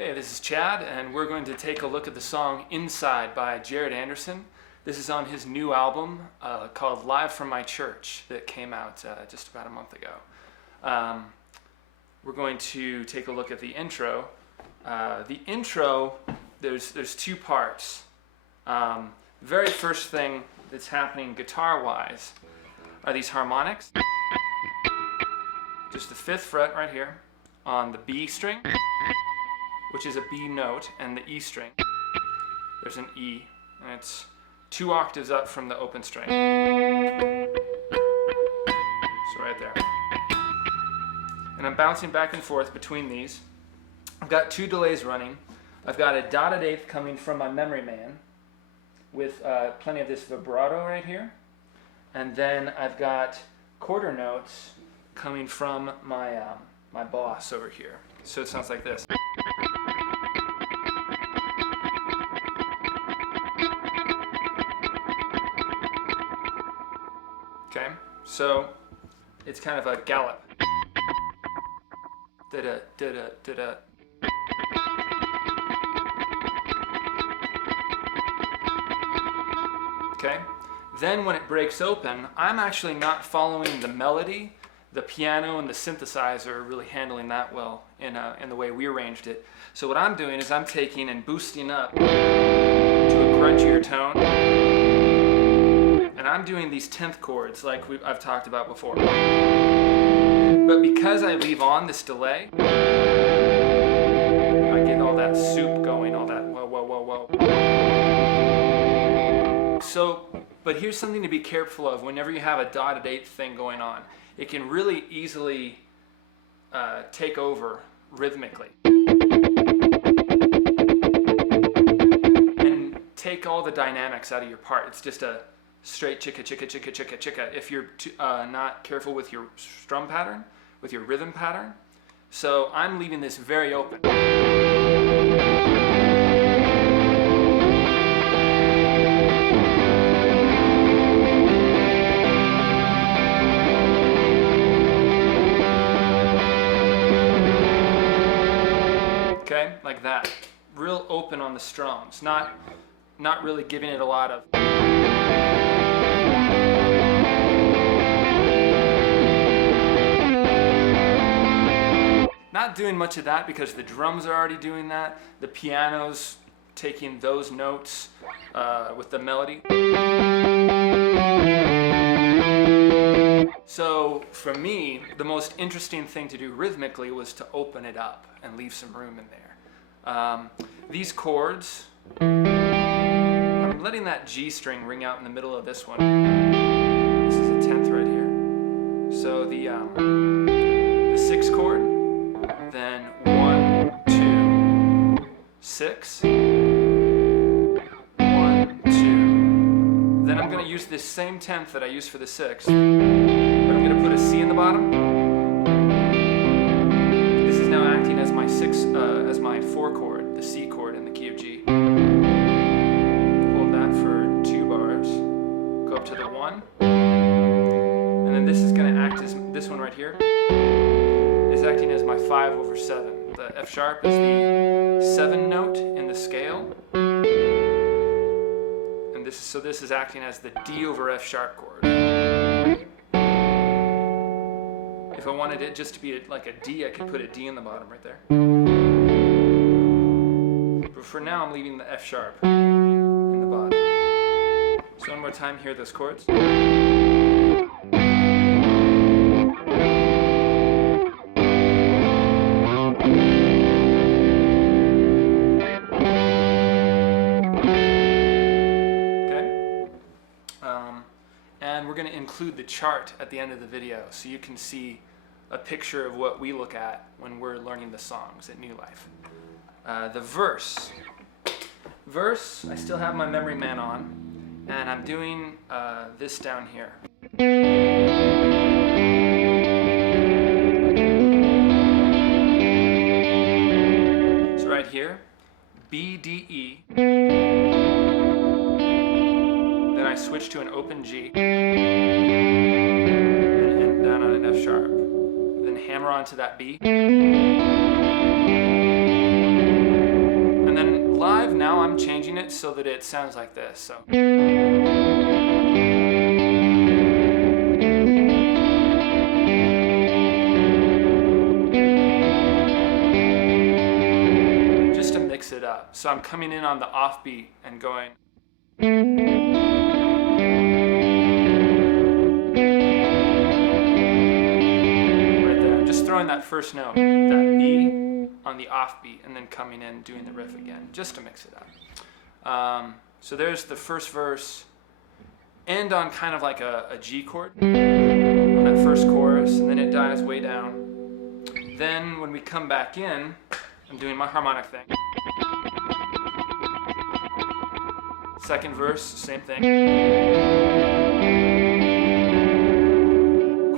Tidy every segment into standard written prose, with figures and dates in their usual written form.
Hey, this is Chad, and we're going to take a look at the song Inside by Jared Anderson. This is on his new album called Live from My Church that came out just about a month ago. We're going to take a look at the intro. The intro, there's two parts. Very first thing that's happening guitar-wise are these harmonics. Just the 5th fret right here on the B string, which is a B note, and the E string. There's an E, and it's 2 octaves up from the open string. So right there. And I'm bouncing back and forth between these. I've got 2 delays running. I've got a dotted eighth coming from my memory man with plenty of this vibrato right here. And then I've got quarter notes coming from my, my boss over here. So it sounds like this. Okay, so it's kind of a gallop. Da-da, da-da, da-da. Okay, then when it breaks open, I'm actually not following the melody. The piano and the synthesizer are really handling that well in the way we arranged it. So what I'm doing is I'm taking and boosting up to a grungier tone. And I'm doing these 10th chords like I've talked about before. But because I leave on this delay, I get all that soup going, all that whoa, whoa, whoa, whoa. So, but here's something to be careful of whenever you have a dotted eighth thing going on. It can really easily take over rhythmically. And take all the dynamics out of your part. It's just a straight chicka, chicka, chicka, chicka, chicka if you're not careful with your strum pattern, with your rhythm pattern. So I'm leaving this very open. Okay, like that. Real open on the strums, not really giving it a lot of. Not doing much of that because the drums are already doing that. The piano's taking those notes with the melody. So for me, the most interesting thing to do rhythmically was to open it up and leave some room in there. These chords, I'm letting that G string ring out in the middle of this one. This is a 10th right here. So the 6th chord, then 1, 2, 6, 1, 2. Then I'm going to use this same 10th that I used for the 6th, but I'm going to put a C in the bottom. This is now acting as my 4 chord, the C chord in the key of G. Hold that for 2 bars. Go up to the 1, and then this is going to act as this one right here. Is acting as my 5/7. The F sharp is the 7 note in the scale, and this is acting as the D over F sharp chord. If I wanted it just to be like a D, I could put a D in the bottom right there. But for now, I'm leaving the F sharp in the bottom. So one more time, hear those chords. And we're going to include the chart at the end of the video so you can see a picture of what we look at when we're learning the songs at New Life. The verse, I still have my memory man on, and I'm doing this down here. So right here, B, D, E. Then I switch to an open G, and down on an F sharp. Then hammer onto that B. now I'm changing it so that it sounds like this. So. Just to mix it up. So I'm coming in on the offbeat and going. Throwing that first note, that B on the offbeat, and then coming in doing the riff again, just to mix it up. So there's the first verse, end on kind of like a G chord on that first chorus, and then it dies way down. Then when we come back in, I'm doing my harmonic thing. Second verse, same thing.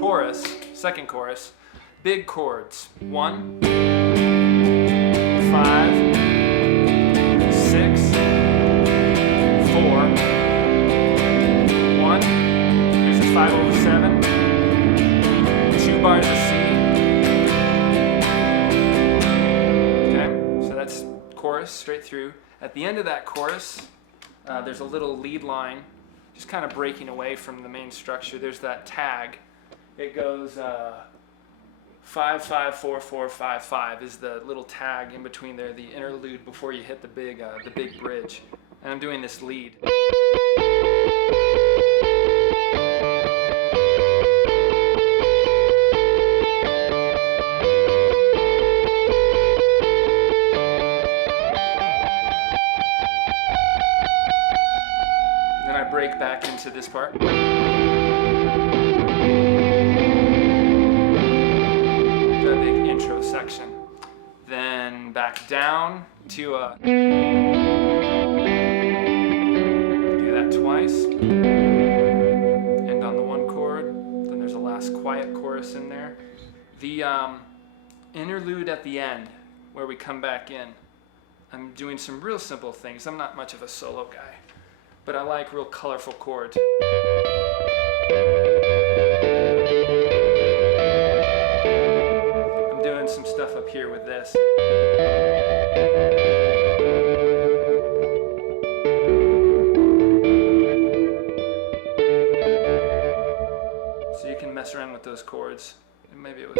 Chorus, second chorus. Big chords. 1, 5, 6, 4, 1. Here's a 5/7. 2 bars of C. Okay, so that's chorus straight through. At the end of that chorus, there's a little lead line, just kind of breaking away from the main structure. There's that tag. It goes 5, 5, 4, 4, 5, 5 is the little tag in between there, the interlude before you hit the big bridge. And I'm doing this lead. Then I break back into this part. Section. Then back down to do that twice. End on the one chord. Then there's a last quiet chorus in there. The interlude at the end, where we come back in, I'm doing some real simple things. I'm not much of a solo guy, but I like real colorful chords. Some stuff up here with this. So you can mess around with those chords. And maybe it was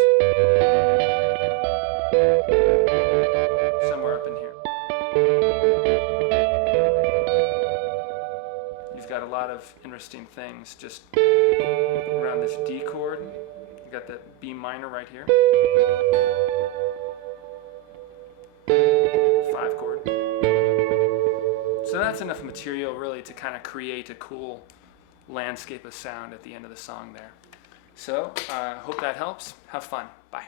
somewhere up in here. You've got a lot of interesting things just around this D chord. You got that B minor right here. 5 chord. So that's enough material really to kind of create a cool landscape of sound at the end of the song there. So I hope that helps. Have fun. Bye.